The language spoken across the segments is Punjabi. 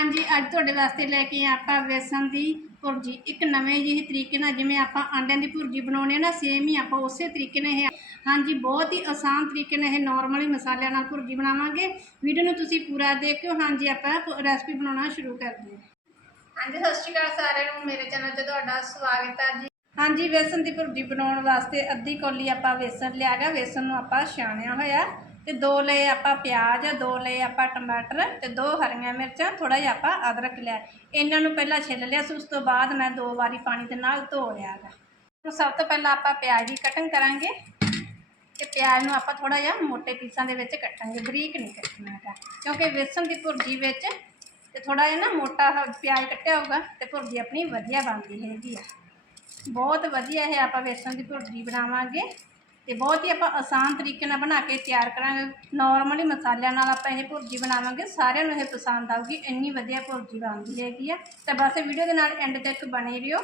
ਹਾਂਜੀ ਅੱਜ ਤੁਹਾਡੇ ਵਾਸਤੇ ਲੈ ਕੇ ਆਪਾਂ ਵੇਸਣ ਦੀ ਭੁਰਜੀ। ਇੱਕ ਨਵੇਂ ਜਿਹੇ ਤਰੀਕੇ ਨਾਲ ਜਿਵੇਂ ਆਪਾਂ ਆਂਡਿਆਂ ਦੀ ਭੁਰਜੀ ਬਣਾਉਣੀ ਹੈ ਨਾ ਸੇਮ ਹੀ ਆਪਾਂ ਉਸੇ ਤਰੀਕੇ ਨਾਲ ਇਹ ਹਾਂਜੀ ਬਹੁਤ ਹੀ ਆਸਾਨ ਤਰੀਕੇ ਨਾਲ ਇਹ ਨਾਰਮਲੀ ਮਸਾਲਿਆਂ ਨਾਲ ਭੁਰਜੀ ਬਣਾਵਾਂਗੇ। ਵੀਡੀਓ ਨੂੰ ਤੁਸੀਂ ਪੂਰਾ ਦੇਖਿਓ। ਹਾਂਜੀ ਆਪਾਂ ਰੈਸਪੀ ਬਣਾਉਣਾ ਸ਼ੁਰੂ ਕਰਦੇ ਹਾਂ। ਹਾਂਜੀ ਸਤਿ ਸ਼੍ਰੀ ਅਕਾਲ ਸਾਰਿਆਂ ਨੂੰ। ਮੇਰੇ ਚੈਨਲ ਤੇ ਤੁਹਾਡਾ ਸਵਾਗਤ ਹੈ ਜੀ। ਹਾਂਜੀ ਵੇਸਣ ਦੀ ਭੁਰਜੀ ਬਣਾਉਣ ਵਾਸਤੇ ਅੱਧੀ ਕੌਲੀ ਆਪਾਂ ਵੇਸਣ ਲਿਆ ਗਾ ਵੇਸਣ ਨੂੰ ਆਪਾਂ ਛਾਣਿਆ ਹੋਇਆ। ਤੇ ਦੋ ਲਏ ਆਪਾਂ ਪਿਆਜ਼, ਦੋ ਲਏ ਆਪਾਂ ਟਮਾਟਰ ਤੇ ਦੋ ਹਰੀਆਂ ਮਿਰਚਾਂ ਥੋੜਾ ਜਿਹਾ ਆਪਾਂ ਅਦਰਕ ਲਿਆ। ਇਹਨਾਂ ਨੂੰ ਪਹਿਲਾਂ ਛਿੱਲ ਲਿਆ ਸੀ, ਉਸ ਤੋਂ ਬਾਅਦ ਮੈਂ ਦੋ ਵਾਰੀ ਪਾਣੀ ਦੇ ਨਾਲ ਧੋ ਲਿਆ ਗਾ। ਹੁਣ ਸਭ ਤੋਂ ਪਹਿਲਾਂ ਆਪਾਂ ਪਿਆਜ਼ ਦੀ ਕਟਿੰਗ ਕਰਾਂਗੇ ਤੇ ਪਿਆਜ਼ ਨੂੰ ਆਪਾਂ ਥੋੜਾ ਜਿਹਾ ਮੋٹے ਪੀਸਾਂ ਦੇ ਵਿੱਚ ਕੱਟਾਂਗੇ, ਬਰੀਕ ਨਹੀਂ ਕੱਟਣਾ ਹੈਗਾ। ਕਿਉਂਕਿ ਵੇਸਣ ਦੀ ਭੁਰਜੀ ਵਿੱਚ ਤੇ ਥੋੜਾ ਜਿਹਾ ਨਾ ਮੋਟਾ ਪਿਆਜ਼ ਕੱਟਿਆ ਹੋਊਗਾ ਤੇ ਭੁਰਜੀ ਆਪਣੀ ਵਧੀਆ ਬਣਦੀ ਹੈਗੀ ਆ। ਬਹੁਤ ਵਧੀਆ ਇਹ ਆਪਾਂ ਵੇਸਣ ਦੀ ਭੁਰਜੀ ਬਣਾਵਾਂਗੇ। ਤੇ ਬਹੁਤ ਹੀ ਆਪਾਂ ਆਸਾਨ ਤਰੀਕੇ ਨਾਲ ਬਣਾ ਕੇ ਤਿਆਰ ਕਰਾਂਗੇ। ਨਾਰਮਲੀ ਮਸਾਲਿਆਂ ਨਾਲ ਆਪਾਂ ਇਹ ਭੁਰਜੀ ਬਣਾਵਾਂਗੇ। ਸਾਰਿਆਂ ਨੂੰ ਇਹ ਪਸੰਦ ਆਊਗੀ। ਇੰਨੀ ਵਧੀਆ ਭੁਰਜੀ ਬਣਦੀ ਹੈਗੀ ਆ। ਤਾਂ ਬਸ ਵੀਡੀਓ ਦੇ ਨਾਲ ਐਂਡ ਤੱਕ ਬਣੇ ਰਹੋ।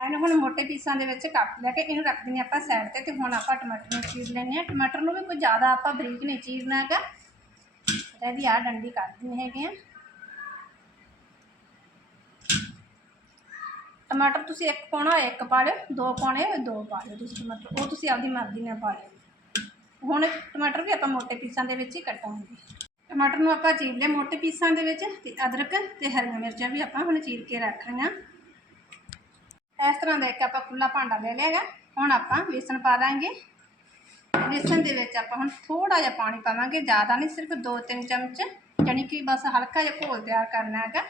ਇਹਨੂੰ ਹੁਣ ਮੋਟੇ ਪੀਸਾਂ ਦੇ ਵਿੱਚ ਕੱਟ ਲੈ ਕੇ ਇਹਨੂੰ ਰੱਖ ਦਿੰਦੇ ਆਪਾਂ ਸਾਈਡ ਤੇ। ਤੇ ਹੁਣ ਆਪਾਂ ਟਮਾਟਰ ਨੂੰ ਚੀਰ ਲੈਂਦੇ ਆ ਟਮਾਟਰ ਨੂੰ ਵੀ ਕੋਈ ਜ਼ਿਆਦਾ ਆਪਾਂ ਬਰੀਕ ਨਹੀਂ ਚੀਰਨਾ ਹੈਗਾ। ਇਹਦੀ ਆ ਡੰਡੀ ਕੱਢ ਦਿੰਦੇ ਹੈਗੇ ਆ। ਟਮਾਟਰ ਤੁਸੀਂ ਇੱਕ ਪਾਉਣਾ, ਇੱਕ ਪਾ ਲਿਓ, ਦੋ ਪਾਉਣੇ ਹੋਏ ਦੋ ਪਾ ਲਿਓ ਤੁਸੀਂ ਟਮਾਟਰ। ਉਹ ਤੁਸੀਂ ਆਪਦੀ ਮਰਜ਼ੀ ਨਾਲ ਪਾ ਲਿਓ। ਹੁਣ ਟਮਾਟਰ ਵੀ ਆਪਾਂ ਮੋਟੇ ਪੀਸਾਂ ਦੇ ਵਿੱਚ ਹੀ ਕੱਟਾਂਗੇ। ਟਮਾਟਰ ਨੂੰ ਆਪਾਂ ਚੀਰ ਲਿਆ ਮੋਟੇ ਪੀਸਾਂ ਦੇ ਵਿੱਚ ਤੇ ਅਦਰਕ ਤੇ ਹਰੀਆਂ ਮਿਰਚਾਂ ਵੀ ਆਪਾਂ ਹੁਣ ਚੀਰ ਕੇ ਰੱਖ ਲਈਆਂ ਇਸ ਤਰ੍ਹਾਂ ਦਾ ਇੱਕ ਆਪਾਂ ਖੁੱਲਾ ਭਾਂਡਾ ਲੈ ਲਿਆਗਾ ਹੁਣ ਆਪਾਂ ਵੇਸਣ ਪਾ ਦਾਂਗੇ। ਵੇਸਣ ਦੇ ਵਿੱਚ ਆਪਾਂ ਹੁਣ ਥੋੜਾ ਜਿਹਾ ਪਾਣੀ ਪਾਵਾਂਗੇ, ਜ਼ਿਆਦਾ ਨਹੀਂ, ਸਿਰਫ 2-3 ਚਮਚ ਯਾਨੀ ਕਿ ਬਸ ਹਲਕਾ ਜਿਹਾ ਘੋਲ ਤਿਆਰ ਕਰਨਾ ਹੈਗਾ।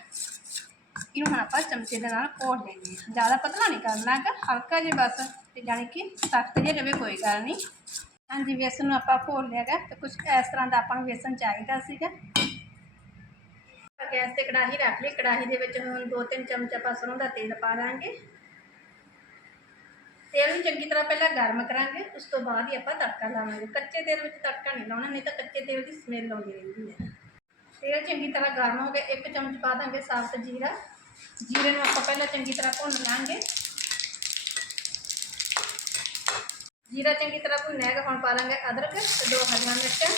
ਇਹਨੂੰ ਹੁਣ ਆਪਾਂ ਚਮਚੇ ਦੇ ਨਾਲ ਘੋਲ ਲੈਂਦੇ ਹਾਂ। ਜ਼ਿਆਦਾ ਪਤਲਾ ਨਹੀਂ ਕਰਨਾ ਹੈਗਾ, ਹਲਕਾ ਜਿਹਾ ਬਸ, ਤੇ ਯਾਨੀ ਕਿ ਸਖਤ ਜਿਹਾ ਰਵੇ, ਕੋਈ ਗੱਲ ਨਹੀਂ। ਹਾਂਜੀ, ਵੇਸਣ ਨੂੰ ਆਪਾਂ ਘੋਲ ਲਿਆ ਹੈਗਾ, ਤੇ ਕੁਝ ਇਸ ਤਰ੍ਹਾਂ ਦਾ ਆਪਾਂ ਨੂੰ ਵੇਸਣ ਚਾਹੀਦਾ ਸੀਗਾ। ਆਪਾਂ ਗੈਸ ਤੇ ਕੜਾਹੀ ਰੱਖ ਲਈ। ਕੜਾਹੀ ਦੇ ਵਿੱਚ ਹੁਣ 2-3 ਚਮਚ ਆਪਾਂ ਸਰੋਂ ਦਾ ਤੇਲ ਪਾ ਦਾਂਗੇ। ਤੇਲ ਨੂੰ ਚੰਗੀ ਤਰ੍ਹਾਂ ਪਹਿਲਾਂ ਗਰਮ ਕਰਾਂਗੇ, ਉਸ ਤੋਂ ਬਾਅਦ ਹੀ ਆਪਾਂ ਤੜਕਾ ਲਾਵਾਂਗੇ। ਕੱਚੇ ਤੇਲ ਵਿੱਚ ਤੜਕਾ ਨਹੀਂ ਲਾਉਣਾ, ਨਹੀਂ ਤਾਂ ਕੱਚੇ ਤੇਲ ਦੀ ਸਮੈਲ ਆਉਂਦੀ ਰਹਿੰਦੀ ਹੈ। ਤੇਲ ਚੰਗੀ ਤਰ੍ਹਾਂ ਗਰਮ ਹੋ ਗਿਆ, ਇੱਕ ਚਮਚ ਪਾ ਦਾਂਗੇ ਸਾਬਤ ਜੀਰਾ। ਜੀਰੇ ਨੂੰ ਆਪਾਂ ਪਹਿਲਾਂ ਚੰਗੀ ਤਰ੍ਹਾਂ ਭੁੰਨ ਲਾਂਗੇ ਜੀਰਾ ਚੰਗੀ ਤਰ੍ਹਾਂ ਭੁੰਨਿਆ ਹੈਗਾ ਹੁਣ ਪਾ ਲਾਂਗੇ ਅਦਰਕ ਤੇ ਦੋ ਹਰੀਆਂ ਮਿਰਚਾਂ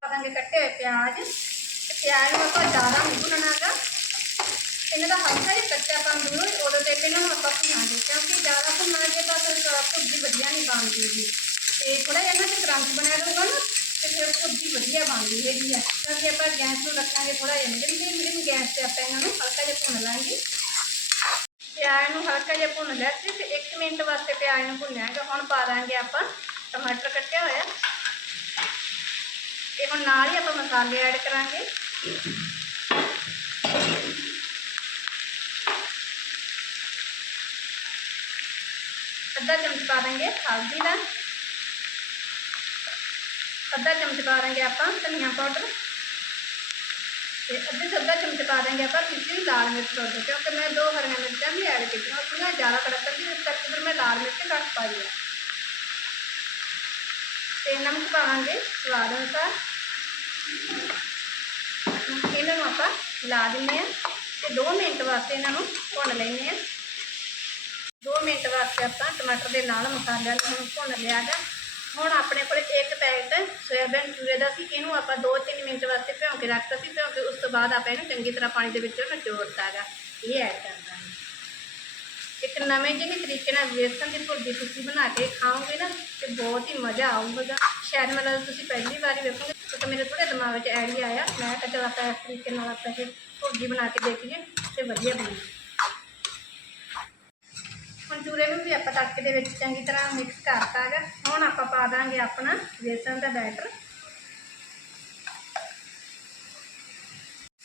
ਪਾ ਦਾਂਗੇ ਕੱਟੇ ਹੋਏ ਪਿਆਜ਼ ਤੇ ਪਿਆਜ਼ ਨੂੰ ਆਪਾਂ ਜ਼ਿਆਦਾ ਨਹੀਂ ਭੁੰਨਣਾ ਹੈਗਾ ਇਹਨਾਂ ਦਾ ਹਲਕਾ ਜਿਹਾ ਕੱਚਾਪਨ ਦੂਰ ਉਦੋਂ ਤੇ ਇਹਨਾਂ ਨੂੰ ਆਪਾਂ ਭੁੰਨਾਂਗੇ ਕਿਉਂਕਿ ਜ਼ਿਆਦਾ ਭੁੰਨਾਂਗੇ ਤਾਂ ਫਿਰ ਭੁਰਜੀ ਵਧੀਆ ਨਹੀਂ ਬਣਦੀ ਜੀ ਤੇ ਥੋੜਾ ਜਿਹਾ ਨਾ ਤੇ ਕਰੰਚ ਬਣਿਆ ਰਹੂਗਾ ਵਧੀਆ ਬਣਦੀ ਹੈਗੀ ਆ। ਕਿਉਂਕਿ ਆਪਾਂ ਗੈਸ ਨੂੰ ਰੱਖਾਂਗੇ ਥੋੜਾ ਜਿਹਾ ਮੀਡੀਅਮ ਮੀਡੀਅਮ ਗੈਸ ਤੇ ਆਪਾਂ ਇਹਨਾਂ ਨੂੰ ਹਲਕਾ ਜਿਹਾ ਭੁੰਨ ਲਾਂਗੇ। ਪਿਆਜ਼ ਨੂੰ ਹਲਕਾ ਜਿਹਾ ਭੁੰਨ ਲਿਆ ਸੀ 1 ਮਿੰਟ ਵਾਸਤੇ ਪਿਆਜ਼ ਨੂੰ ਭੁੰਨਿਆਗਾ ਹੁਣ ਪਾ ਦਾਂਗੇ ਆਪਾਂ ਟਮਾਟਰ ਕੱਟਿਆ ਹੋਇਆ। ਤੇ ਹੁਣ ਨਾਲ ਹੀ ਆਪਾਂ ਮਸਾਲੇ ਐਡ ਕਰਾਂਗੇ। ਅੱਧਾ ਚਮਚ ਪਾ ਦਾਂਗੇ ਹਲਦੀ ਦਾ। ਅੱਧਾ ਚਮਚ ਪਾ ਦਾਂਗੇ ਆਪਾਂ ਧਨੀਆ ਪਾਊਡਰ ਤੇ ਅੱਧੇ ਅੱਧਾ ਚਮਚ ਪਾ ਦਾਂਗੇ ਆਪਾਂ ਪਿੱਛੇ ਲਾਲ ਮਿਰਚ ਪਾਊਡਰ ਕਿਉਂਕਿ ਮੈਂ ਦੋ ਹਰੀਆਂ ਮਿਰਚਾਂ ਵੀ ਐਡ ਕੀਤੀਆਂ, ਉਹ ਨਾ ਜ਼ਿਆਦਾ ਕੜਕ ਦੀ ਇਸ ਕਰਕੇ ਫਿਰ ਮੈਂ ਲਾਲ ਮਿਰਚ ਘੱਟ ਪਾਈ ਹੈ ਤੇ ਨਮਕ ਪਾਵਾਂਗੇ ਸਵਾਦ ਅਨੁਸਾਰ। ਇਹਨਾਂ ਨੂੰ ਆਪਾਂ ਲਾ ਦਿੰਦੇ ਆ ਤੇ 2 ਮਿੰਟ ਵਾਸਤੇ ਇਹਨਾਂ ਨੂੰ ਭੁੰਨ ਲੈਂਦੇ ਆ। 2 ਮਿੰਟ ਵਾਸਤੇ ਆਪਾਂ ਟਮਾਟਰ ਦੇ ਨਾਲ ਮਸਾਲਿਆਂ ਨੂੰ ਭੁੰਨ ਲਿਆ ਗਾ ਹੁਣ ਆਪਣੇ ਕੋਲ ਇੱਕ ਪੈਕਟ ਸੋਇਆਬੀਨ ਚੂਰੇ ਦਾ ਸੀ, ਇਹਨੂੰ ਆਪਾਂ 2-3 ਮਿੰਟ ਵਾਸਤੇ ਭਿਉਂ ਕੇ ਰੱਖਤਾ ਸੀ, ਭਿਉਂ ਕੇ ਉਸ ਤੋਂ ਬਾਅਦ ਆਪਾਂ ਇਹਨੂੰ ਚੰਗੀ ਤਰ੍ਹਾਂ ਪਾਣੀ ਦੇ ਵਿੱਚ ਨਿਚੋੜਤਾ ਗਾ। ਇਹ ਐਡ ਕਰ ਦਾਂਗੇ ਇੱਕ ਨਵੇਂ ਜਿਹੇ ਤਰੀਕੇ ਨਾਲ ਵੇਸਣ ਦੀ ਭੁਰਜੀ ਤੁਸੀਂ ਬਣਾ ਕੇ ਖਾਓਗੇ ਨਾ, ਤੇ ਬਹੁਤ ਹੀ ਮਜ਼ਾ ਆਊਗਾ ਸ਼ਾਇਦ ਮਤਲਬ ਤੁਸੀਂ ਪਹਿਲੀ ਵਾਰੀ ਵੇਖੋਗੇ, ਤਾਂ ਮੇਰੇ ਥੋੜੇ ਦਿਮਾਗ ਵਿੱਚ ਆਈਡੀਆ ਆਇਆ, ਮੈਂ ਕਿਹਾ ਚਲ ਆਪਾਂ ਇਸ ਤਰੀਕੇ ਨਾਲ ਆਪਾਂ ਇਹ ਭੁਰਜੀ ਬਣਾ ਕੇ ਦੇਖੀਏ, ਤੇ ਵਧੀਆ ਬਣੀ। ਚੂਰੇ ਨੂੰ ਵੀ ਆਪਾਂ ਤੜਕੇ ਦੇ ਵਿੱਚ ਚੰਗੀ ਤਰ੍ਹਾਂ ਮਿਕਸ ਕਰਤਾ ਹੈਗਾ। ਹੁਣ ਆਪਾਂ ਪਾ ਦਾਂਗੇ ਆਪਣਾ ਵੇਸਣ ਦਾ ਬੈਟਰ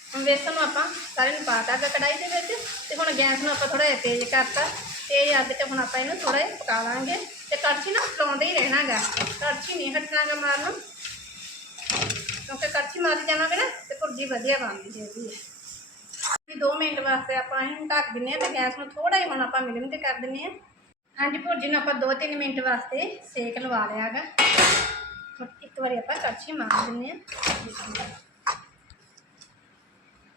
ਹੁਣ ਵੇਸਣ ਨੂੰ ਆਪਾਂ ਸਾਰੇ ਨੂੰ ਪਾਤਾ ਗਾ ਕੜਾਈ ਦੇ ਵਿੱਚ ਤੇ ਹੁਣ ਗੈਸ ਨੂੰ ਆਪਾਂ ਥੋੜਾ ਜਿਹਾ ਤੇਜ਼ ਕਰਤਾ। ਤੇਜ਼ ਅੱਗ ਤੇ ਹੁਣ ਆਪਾਂ ਇਹਨੂੰ ਥੋੜਾ ਜਿਹਾ ਪਕਾ ਲਾਂਗੇ। ਤੇ ਕੜਛੀ ਨਾ ਚਲਾਉਂਦੇ ਹੀ ਰਹਿਣਾਗਾ ਕੜਛੀ ਨਹੀਂ ਹਟਣਾਗਾ ਮਾਰਨਾ ਕਿਉਂਕਿ ਕੜਛੀ ਮਾਰੀ ਜਾਵਾਂਗੇ ਨਾ ਤੇ ਭੁਰਜੀ ਵਧੀਆ ਬਣਦੀ ਹੈਗੀ ਹੈ 2 ਮਿੰਟ ਵਾਸਤੇ ਆਪਾਂ ਇਹਨੂੰ ਢੱਕ ਦਿੰਨੇ ਆ ਤੇ ਗੈਸ ਨੂੰ ਥੋੜਾ ਜਿਹਾ ਹੁਣ ਆਪਾਂ ਮੀਡੀਅਮ ਤੇ ਕਰ ਦਿੰਨੇ ਆ ਹਾਂਜੀ ਭੁਰਜੀ ਨੂੰ ਆਪਾਂ 2-3 ਮਿੰਟ ਵਾਸਤੇ ਸੇਕ ਲਵਾ ਲਿਆ ਹੈਗਾ। ਇੱਕ ਵਾਰੀ ਆਪਾਂ ਕੜਛੀ ਮਾਰ ਦਿੰਨੇ ਆ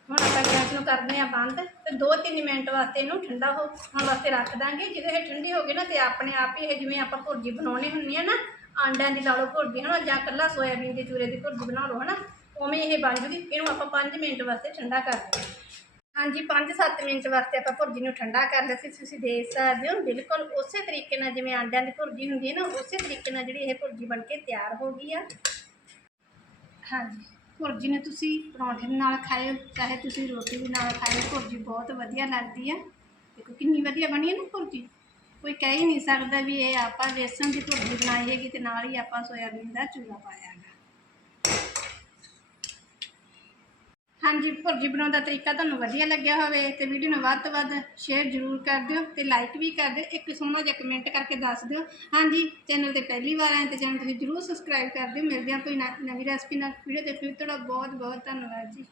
ਹੁਣ ਆਪਾਂ ਗੈਸ ਨੂੰ ਕਰਦੇ ਆ ਬੰਦ ਤੇ 2-3 ਮਿੰਟ ਵਾਸਤੇ ਇਹਨੂੰ ਠੰਡਾ ਹੋ ਹੋਣ ਵਾਸਤੇ ਰੱਖ ਦਾਂਗੇ। ਜਦੋਂ ਇਹ ਠੰਡੀ ਹੋ ਗਈ ਨਾ ਤੇ ਆਪਣੇ ਆਪ ਹੀ ਇਹ ਜਿਵੇਂ ਆਪਾਂ ਭੁਰਜੀ ਬਣਾਉਣੀ ਹੁੰਦੀ ਆ ਨਾ, ਆਂਡਿਆਂ ਦੀ ਲਾ ਲਓ ਭੁਰਜੀ ਹਨਾ, ਜਾਂ ਇਕੱਲਾ ਸੋਇਆਬੀਨ ਦੇ ਚੂਰੇ ਦੀ ਭੁਰਜੀ ਬਣਾ ਲਓ ਹਨਾ, ਉਵੇਂ ਇਹ ਬਣ ਜੂਗੀ। ਇਹਨੂੰ ਆਪਾਂ 5 ਮਿੰਟ ਵਾਸਤੇ ਠੰਡਾ ਕਰ ਦਿੰਦੇ ਹਾਂਜੀ 5-7 ਮਿੰਟ ਵਾਸਤੇ ਆਪਾਂ ਭੁਰਜੀ ਨੂੰ ਠੰਡਾ ਕਰ ਲਿਆ ਸੀ, ਤੁਸੀਂ ਦੇਖ ਸਕਦੇ ਹੋ, ਬਿਲਕੁਲ ਉਸੇ ਤਰੀਕੇ ਨਾਲ ਜਿਵੇਂ ਆਂਡਿਆਂ ਦੀ ਭੁਰਜੀ ਹੁੰਦੀ ਹੈ ਨਾ, ਉਸੇ ਤਰੀਕੇ ਨਾਲ ਜਿਹੜੀ ਇਹ ਭੁਰਜੀ ਬਣ ਕੇ ਤਿਆਰ ਹੋ ਗਈ ਆ। ਹਾਂਜੀ, ਭੁਰਜੀ ਨੂੰ ਤੁਸੀਂ ਪਰੌਂਠੇ ਦੇ ਨਾਲ ਖਾਇਓ, ਚਾਹੇ ਤੁਸੀਂ ਰੋਟੀ ਦੇ ਨਾਲ ਖਾਇਓ, ਭੁਰਜੀ ਬਹੁਤ ਵਧੀਆ ਲੱਗਦੀ ਆ। ਦੇਖੋ, ਕਿੰਨੀ ਵਧੀਆ ਬਣੀ ਹੈ ਨਾ ਭੁਰਜੀ। ਕੋਈ ਕਹਿ ਹੀ ਨਹੀਂ ਸਕਦਾ ਵੀ ਇਹ ਆਪਾਂ ਬੇਸਣ ਦੀ ਭੁਰਜੀ ਬਣਾਈ ਹੈਗੀ ਤੇ ਨਾਲ ਹੀ ਆਪਾਂ ਸੋਇਆਬੀਨ ਦਾ ਚੂਲਾ ਪਾਇਆ ਹੈਗਾ। ਹਾਂਜੀ, ਭੁਰਜੀ ਬਣਾਉਣ ਦਾ ਤਰੀਕਾ ਤੁਹਾਨੂੰ ਵਧੀਆ ਲੱਗਿਆ ਹੋਵੇ ਤੇ ਵੀਡੀਓ ਨੂੰ ਵੱਧ ਤੋਂ ਵੱਧ ਸ਼ੇਅਰ ਜ਼ਰੂਰ ਕਰ ਦਿਓ ਤੇ ਲਾਈਕ ਵੀ ਕਰ ਦਿਓ, ਇੱਕ ਸੋਹਣਾ ਜਿਹਾ ਕਮੈਂਟ ਕਰਕੇ ਦੱਸ ਦਿਓ। ਹਾਂਜੀ ਚੈਨਲ ਤੇ ਪਹਿਲੀ ਵਾਰ ਆਏ ਤੇ ਚੈਨਲ ਤੁਸੀਂ ਜ਼ਰੂਰ ਸਬਸਕ੍ਰਾਈਬ ਕਰ ਦਿਓ। ਮਿਲਦੇ ਹਾਂ ਕੋਈ ਨਵੀਂ ਰੈਸਪੀ ਨਾਲ। ਵੀਡੀਓ ਦੇਖਣ ਲਈ ਤੁਹਾਡਾ ਬਹੁਤ ਬਹੁਤ ਧੰਨਵਾਦ ਜੀ।